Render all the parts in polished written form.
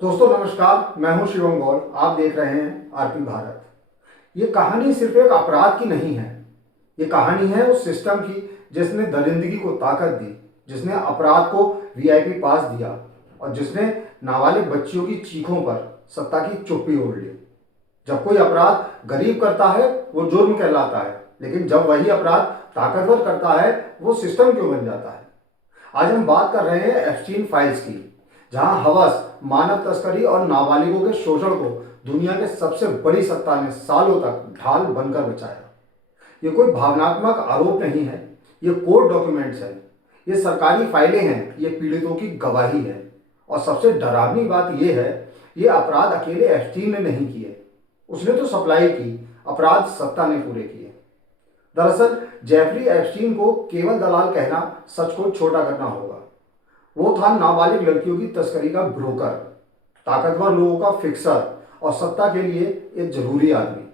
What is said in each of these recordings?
दोस्तों नमस्कार, मैं हूं शिवम गौल। आप देख रहे हैं आरपी भारत। ये कहानी सिर्फ एक अपराध की नहीं है। ये कहानी है उस सिस्टम की जिसने दरिंदगी को ताकत दी, जिसने अपराध को वीआईपी पास दिया और जिसने नाबालिग बच्चियों की चीखों पर सत्ता की चुप्पी ओढ़ ली। जब कोई अपराध गरीब करता है वो जुर्म कहलाता है, लेकिन जब वही अपराध ताकतवर करता है वो सिस्टम क्यों बन जाता है। आज हम बात कर रहे हैं एप्स्टीन फाइल्स की, जहां हवस, मानव तस्करी और नाबालिगों के शोषण को दुनिया के सबसे बड़ी सत्ता ने सालों तक ढाल बनकर बचाया। ये कोई भावनात्मक आरोप नहीं है, ये कोर्ट डॉक्यूमेंट्स है, ये सरकारी फाइलें हैं, ये पीड़ितों की गवाही है। और सबसे डरावनी बात यह है, ये अपराध अकेले एप्स्टीन ने नहीं किए। उसने तो सप्लाई की, अपराध सत्ता ने पूरे किए। दरअसल जेफरी एप्स्टीन को केवल दलाल कहना सच को छोटा करना होगा। वो था नाबालिग लड़कियों की तस्करी का ब्रोकर, ताकतवर लोगों का फिक्सर और सत्ता के लिए एक जरूरी आदमी।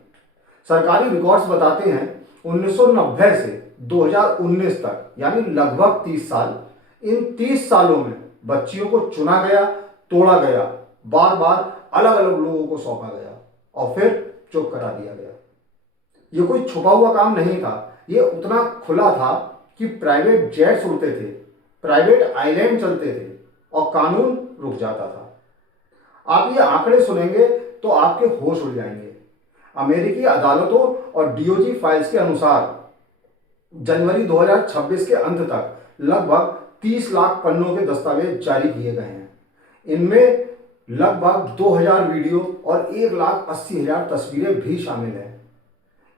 सरकारी रिकॉर्ड्स बताते हैं 1990 से 2019 तक, यानी लगभग 30 साल, इन 30 सालों में बच्चियों को चुना गया, तोड़ा गया, बार बार अलग अलग लोगों को सौंपा गया और फिर चुप करा दिया गया। ये कोई छुपा हुआ काम नहीं था, ये उतना खुला था कि प्राइवेट जेट्स उड़ते थे, प्राइवेट आइलैंड चलते थे और कानून रुक जाता था। आप ये आंकड़े सुनेंगे तो आपके होश उड़ जाएंगे। अमेरिकी अदालतों और डीओजी फाइल्स के अनुसार जनवरी 2026 के अंत तक लगभग 30 लाख पन्नों के दस्तावेज जारी किए गए हैं। इनमें लगभग 2000 वीडियो और 1,80,000 तस्वीरें भी शामिल हैं।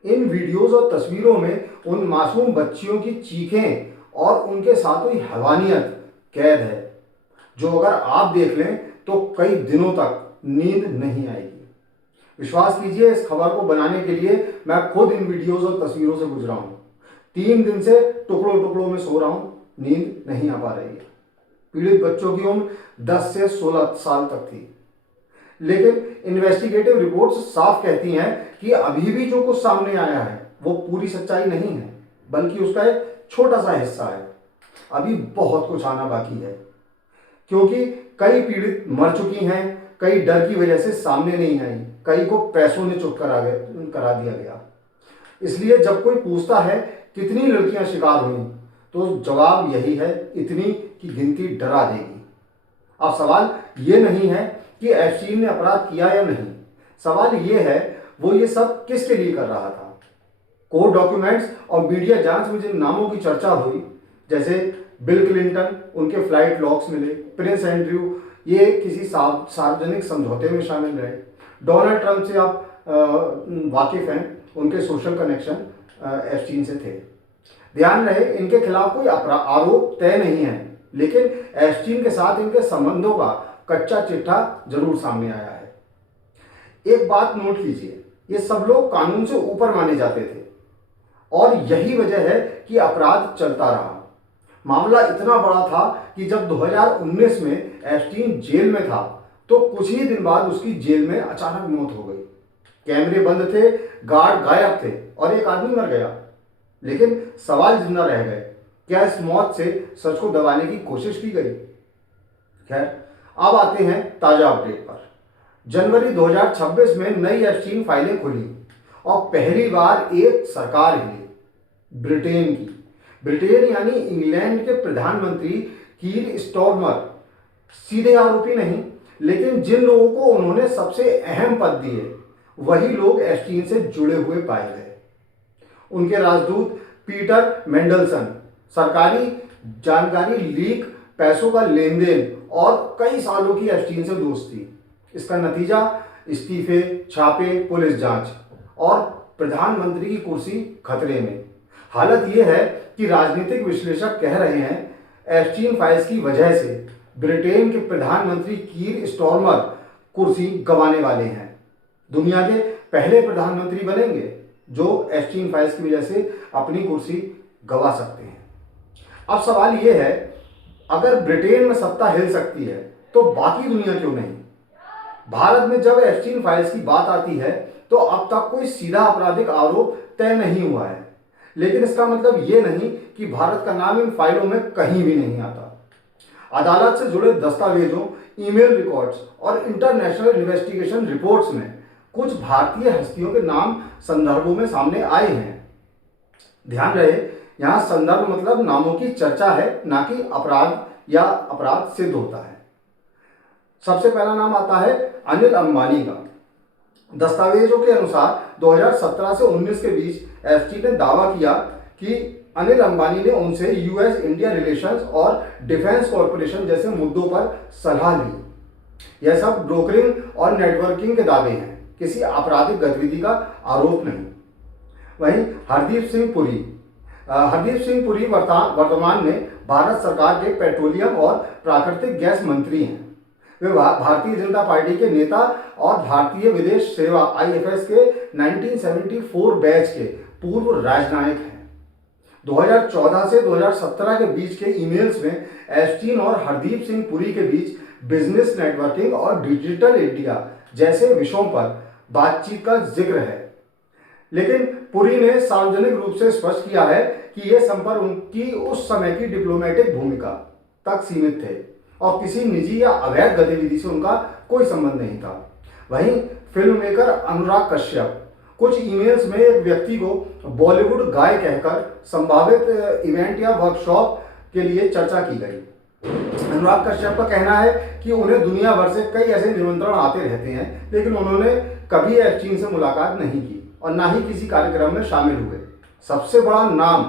इन वीडियोस और तस्वीरों में उन मासूम बच्चियों की चीखें और उनके साथ हुई हैवानियत कैद है, जो अगर आप देख लें तो कई दिनों तक नींद नहीं आएगी। विश्वास कीजिए, इस खबर को बनाने के लिए मैं खुद इन वीडियोस और तस्वीरों से गुजरा हूं। 3 दिन से टुकड़ों टुकड़ों में सो रहा हूं, नींद नहीं आ पा रही है। पीड़ित बच्चों की उम्र 10 से 16 साल तक थी, लेकिन इन्वेस्टिगेटिव रिपोर्ट्स साफ कहती हैं कि अभी भी जो कुछ सामने आया है वो पूरी सच्चाई नहीं है, बल्कि उसका एक छोटा सा हिस्सा है। अभी बहुत कुछ आना बाकी है, क्योंकि कई पीड़ित मर चुकी हैं, कई डर की वजह से सामने नहीं आई, कई को पैसों ने चुप करा दिया गया। इसलिए जब कोई पूछता है कितनी लड़कियां शिकार हुई, तो जवाब यही है, इतनी की गिनती डरा देगी। अब सवाल ये नहीं है कि एप्स्टीन ने अपराध किया या नहीं, सवाल ये है वो ये सब किसके लिए कर रहा था। कोर्ट डॉक्यूमेंट्स और मीडिया जांच में जिन नामों की चर्चा हुई, जैसे बिल क्लिंटन, उनके फ्लाइट लॉग्स मिले, प्रिंस एंड्रयू ये किसी सार्वजनिक समझौते में शामिल रहे, डोनाल्ड ट्रंप से आप वाकिफ हैं, उनके सोशल कनेक्शन एप्स्टीन से थे। ध्यान रहे, इनके खिलाफ कोई आरोप तय नहीं है, लेकिन एप्स्टीन के साथ इनके संबंधों का कच्चा चिट्ठा जरूर सामने आया है। एक बात नोट कीजिए, ये सब लोग कानून से ऊपर माने जाते थे और यही वजह है कि अपराध चलता रहा। मामला इतना बड़ा था कि जब 2019 में एप्स्टीन जेल में था तो कुछ ही दिन बाद उसकी जेल में अचानक मौत हो गई। कैमरे बंद थे, गार्ड गायब थे और एक आदमी मर गया। लेकिन सवाल जिंदा रह गए, क्या इस मौत से सच को दबाने की कोशिश की गई? खैर, अब आते हैं ताजा अपडेट पर। जनवरी 2026 में नई एप्स्टीन फाइलें खुली और पहली बार एक सरकार हिली, ब्रिटेन की। ब्रिटेन यानी इंग्लैंड के प्रधानमंत्री कीर स्टारमर सीधे आरोपी नहीं, लेकिन जिन लोगों को उन्होंने सबसे अहम पद दिए वही लोग एप्स्टीन से जुड़े हुए पाए गए। उनके राजदूत पीटर मेंडलसन, सरकारी जानकारी लीक, पैसों का लेन देन और कई सालों की एप्स्टीन से दोस्ती। इसका नतीजा इस्तीफे, छापे, पुलिस जांच और प्रधानमंत्री की कुर्सी खतरे में। हालत यह है कि राजनीतिक विश्लेषक कह रहे हैं एप्स्टीन फाइल्स की वजह से ब्रिटेन के प्रधानमंत्री कीर स्टारमर कुर्सी गंवाने वाले हैं। दुनिया के पहले प्रधानमंत्री बनेंगे जो एप्स्टीन फाइल्स की वजह से अपनी कुर्सी गंवा सकते हैं। अब सवाल यह है, अगर ब्रिटेन में सत्ता हिल सकती है तो बाकी दुनिया क्यों नहीं? भारत में जब एप्स्टीन फाइल्स की बात आती है तो अब तक कोई सीधा आपराधिक आरोप तय नहीं हुआ है, लेकिन इसका मतलब ये नहीं कि भारत का नाम इन फाइलों में कहीं भी नहीं आता। अदालत से जुड़े दस्तावेजों, ईमेल रिकॉर्ड्स और इंटरनेशनल इन्वेस्टिगेशन रिपोर्ट्स में कुछ भारतीय हस्तियों के नाम संदर्भों में सामने आए हैं। ध्यान रहे, यहाँ संदर्भ मतलब नामों की चर्चा है, ना कि अपराध या अपराध सिद्ध होता है। सबसे पहला नाम आता है अनिल अंबानी का। दस्तावेजों के अनुसार 2017 से 19 के बीच एफटी ने दावा किया कि अनिल अंबानी ने उनसे यूएस इंडिया रिलेशंस और डिफेंस कॉरपोरेशन जैसे मुद्दों पर सलाह ली। यह सब ब्रोकरिंग और नेटवर्किंग के दावे हैं, किसी आपराधिक गतिविधि का आरोप नहीं। वहीं हरदीप सिंह पुरी वर्तमान में भारत सरकार के पेट्रोलियम और प्राकृतिक गैस मंत्री हैं। वे भारतीय जनता पार्टी के नेता और भारतीय विदेश सेवा आईएफएस के 1974 बैच के पूर्व राजनयिक हैं। 2014 से 2017 के बीच के ईमेल्स में एस्टीन और हरदीप सिंह पुरी के बीच बिजनेस नेटवर्किंग और डिजिटल इंडिया जैसे विषयों पर बातचीत का जिक्र है। लेकिन पुरी ने सार्वजनिक रूप से स्पष्ट किया है कि ये संपर्क उनकी उस समय की डिप्लोमेटिक भूमिका तक सीमित थे और किसी निजी या अवैध गतिविधि से उनका कोई संबंध नहीं था। वहीं फिल्म मेकर अनुराग कश्यप, कुछ ईमेल्स में एक व्यक्ति को बॉलीवुड गाय कहकर संभावित इवेंट या वर्कशॉप के लिए चर्चा की गई। अनुराग कश्यप का कहना है कि उन्हें दुनिया भर से कई ऐसे निमंत्रण आते रहते हैं, लेकिन उन्होंने कभी एस्टीन से मुलाकात नहीं की और ना ही किसी कार्यक्रम में शामिल हुए। सबसे बड़ा नाम,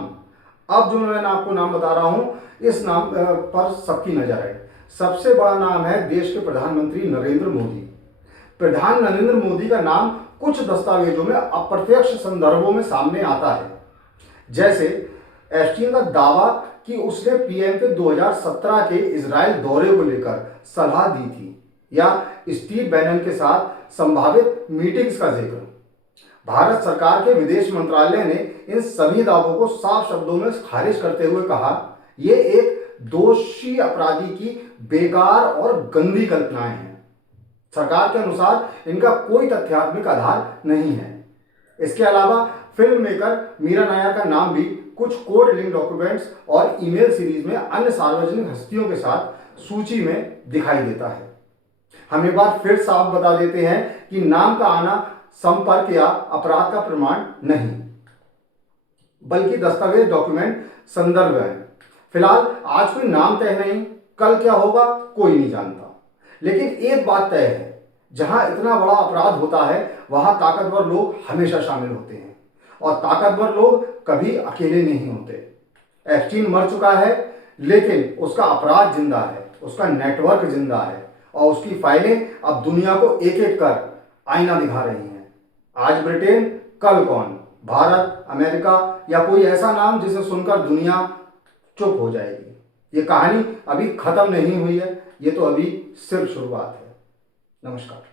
अब जो मैं आपको नाम बता रहा हूं, इस नाम पर सबकी नजर है। सबसे बड़ा नाम है देश के प्रधानमंत्री नरेंद्र मोदी। प्रधान नरेंद्र मोदी का नाम कुछ दस्तावेजों में अप्रत्यक्ष संदर्भों में सामने आता है। जैसे एस्टीन का दावा कि उसने पीएम के 2017 के इजराइल दौरे को लेकर सलाह दी थी, या स्टीव बैनन के साथ संभावित मीटिंग्स का जिक्र। भारत सरकार के विदेश मंत्रालय ने इन सभी दावों को साफ शब्दों में खारिज करते हुए कहा, ये एक दोषी अपराधी की बेकार और गंदी कल्पनाएं हैं। सरकार के अनुसार इनका कोई तथ्यात्मक आधार नहीं है। इसके अलावा फिल्म मेकर मीरा नायर का नाम भी कुछ कोड लिंक डॉक्यूमेंट्स और ईमेल सीरीज में अन्य सार्वजनिक हस्तियों के साथ सूची में दिखाई देता है। हम एक बार फिर साफ बता देते हैं कि नाम का आना संपर्क या अपराध का प्रमाण नहीं, बल्कि दस्तावेज, डॉक्यूमेंट, संदर्भ है। फिलहाल आज कोई नाम तय नहीं, कल क्या होगा कोई नहीं जानता। लेकिन एक बात तय है, जहां इतना बड़ा अपराध होता है वहां ताकतवर लोग हमेशा शामिल होते हैं, और ताकतवर लोग कभी अकेले नहीं होते। एस्टीन मर चुका है, लेकिन उसका अपराध जिंदा है, उसका नेटवर्क जिंदा है, और उसकी फाइलें अब दुनिया को एक एक कर आईना दिखा रही हैं। आज ब्रिटेन, कल कौन? भारत, अमेरिका, या कोई ऐसा नाम जिसे सुनकर दुनिया चुप हो जाएगी। ये कहानी अभी खत्म नहीं हुई है, ये तो अभी सिर्फ शुरुआत है। नमस्कार।